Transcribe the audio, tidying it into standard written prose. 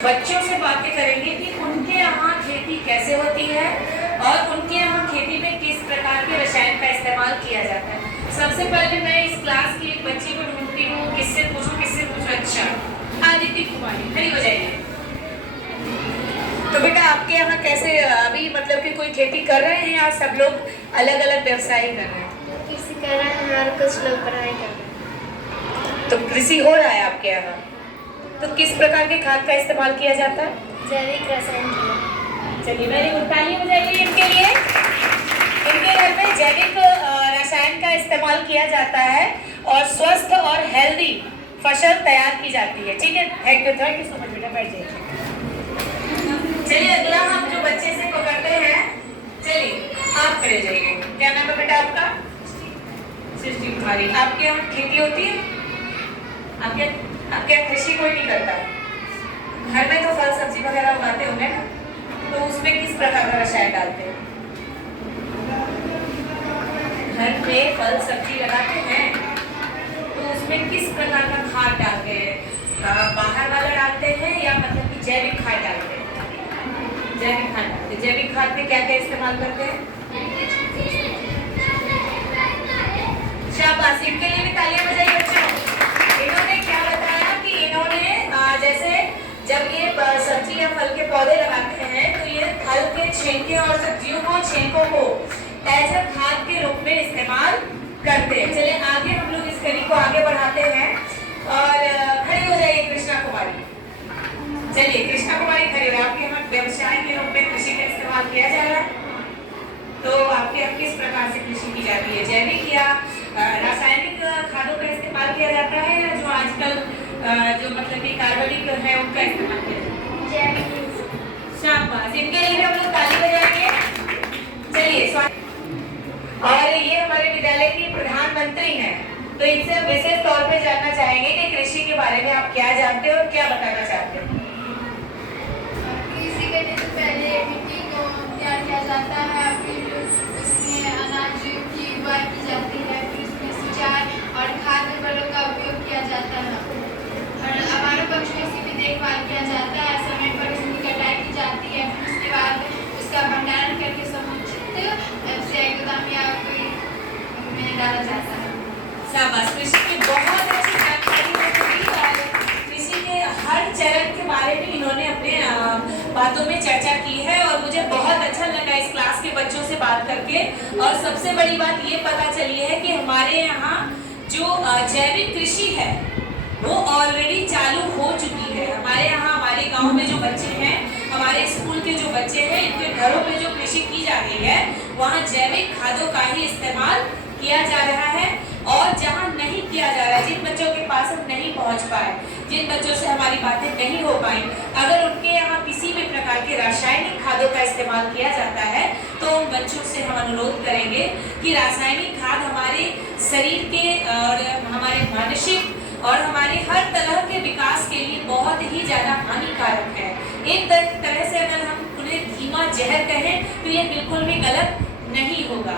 बच्चों से बातें करेंगे कि उनके यहाँ खेती कैसे होती है और उनके यहाँ खेती में किस प्रकार के रसायन का इस्तेमाल किया जाता है। सबसे पहले मैं इस क्लास की एक बच्ची को ढूंढती हूँ, किससे पूछूं। अच्छा, आदित्य कुमारी, खड़ी हो जाइए। तो बेटा आपके यहाँ कैसे अभी मतलब कि कोई खेती कर रहे हैं या सब लोग अलग अलग व्यवसाय कर रहे हैं? कृषि कर रहे हैं और कुछ लोग पढ़ाई कर रहे हैं। तो कृषि हो रहा है आपके यहाँ, तो किस प्रकार के खाद का इस्तेमाल किया जाता है? जैविक रसायन। चलिए मेरी ताली हो जाएगी इनके लिए। इनके घर में जैविक रसायन का इस्तेमाल किया जाता है और स्वस्थ और हेल्दी फसल तैयार की जाती है। ठीक है, थैंक यू सो मच बेटा, बैठ जाइए। चलिए अगला हम जो बच्चे से पकड़ते हैं, चलिए आप खड़े जाइए। क्या नाम है बेटा आपका? सृष्टि कुमारी। आपके यहाँ खेती होती है? आपके यहाँ कृषि कोई नहीं करता? घर में तो फल सब्जी वगैरह उगाते होंगे ना, तो उसमें किस प्रकार का रसायन डालते हैं? घर में फल सब्जी लगाते हैं तो उसमें किस प्रकार का खाद डालते हैं? बाहर वाला डालते हैं या मतलब कि जैविक खाद डालते हैं? जैविक खाद डालते हैं। जैविक खाद में क्या क्या इस्तेमाल करते हैं? शाबाश, इनके लिए भी तालियां बजाइए बच्चों। इन्होंने क्या बताया कि इन्होंने जैसे जब ये सब्जी या फल के पौधे लगाते हैं तो ये फल के छिलके और सब्जियों को छिलकों को एज अ खाद के रूप में इस्तेमाल करते हैं। चलिए आगे हम लोग इस कड़ी को आगे बढ़ाते हैं और खड़ी हो जाइए कृष्णा कुमारी। चलिए कृष्णा कुमारी खड़ी हो। आपके यहाँ व्यवसाय के रूप में कृषि का इस्तेमाल किया जा रहा है, तो आपके यहाँ किस प्रकार से कृषि की जाती है? जैविक या रासायनिक खादों का इस्तेमाल किया जाता है या जो आजकल जो मतलब कि कार्बनिक है उनका इस्तेमाल किया जाता है? जैविक। शाबाश, इनके लिए हम लोग ताली बजाएंगे। चलिए, और ये हमारे विद्यालय की प्रधानमंत्री हैं, तो इनसे विशेष तौर पे जानना चाहेंगे कि कृषि के बारे में आप क्या जानते हो और क्या बताना चाहते हो? कृषि करने से पहले मिट्टी को तैयार किया जाता है, फिर उसमें अनाज की बुआई की जाती है, फिर उसमें सिंचाई और खाद उर्वरक का उपयोग किया जाता है और आवारा पक्षियों की भी देखभाल किया जाता है। समय पर उसकी कटाई की जाती है, फिर उसके बाद उसका भंडारण करके समुचित गोदाम या कोई में डाला जाता है। शाबाश, कृषि की बहुत अच्छी जानकारी दी और कृषि के हर चरण के बारे में इन्होंने अपने बातों में चर्चा की है और मुझे बहुत अच्छा लगा इस क्लास के बच्चों से बात करके। और सबसे बड़ी बात ये पता चली है कि हमारे यहाँ जो जैविक कृषि है वो ऑलरेडी चालू हो चुकी है। हमारे यहाँ हमारे गांव में जो बच्चे हैं, हमारे स्कूल के जो बच्चे हैं, इनके घरों में जो कृषि की जा रही है वहाँ जैविक खादों का ही इस्तेमाल किया जा रहा है। और जहाँ नहीं किया जा रहा है, जिन बच्चों के पास हम नहीं पहुँच पाए, जिन बच्चों से हमारी बातें नहीं हो पाई, अगर उनके यहाँ किसी भी प्रकार के रासायनिक खादों का इस्तेमाल किया जाता है तो उन बच्चों से हम अनुरोध करेंगे कि रासायनिक खाद हमारे शरीर के और हमारे मानसिक और हमारे हर तरह के विकास के लिए बहुत ही ज़्यादा हानिकारक है। एक तरह से अगर हम उन्हें धीमा जहर कहें तो ये बिल्कुल भी गलत नहीं होगा।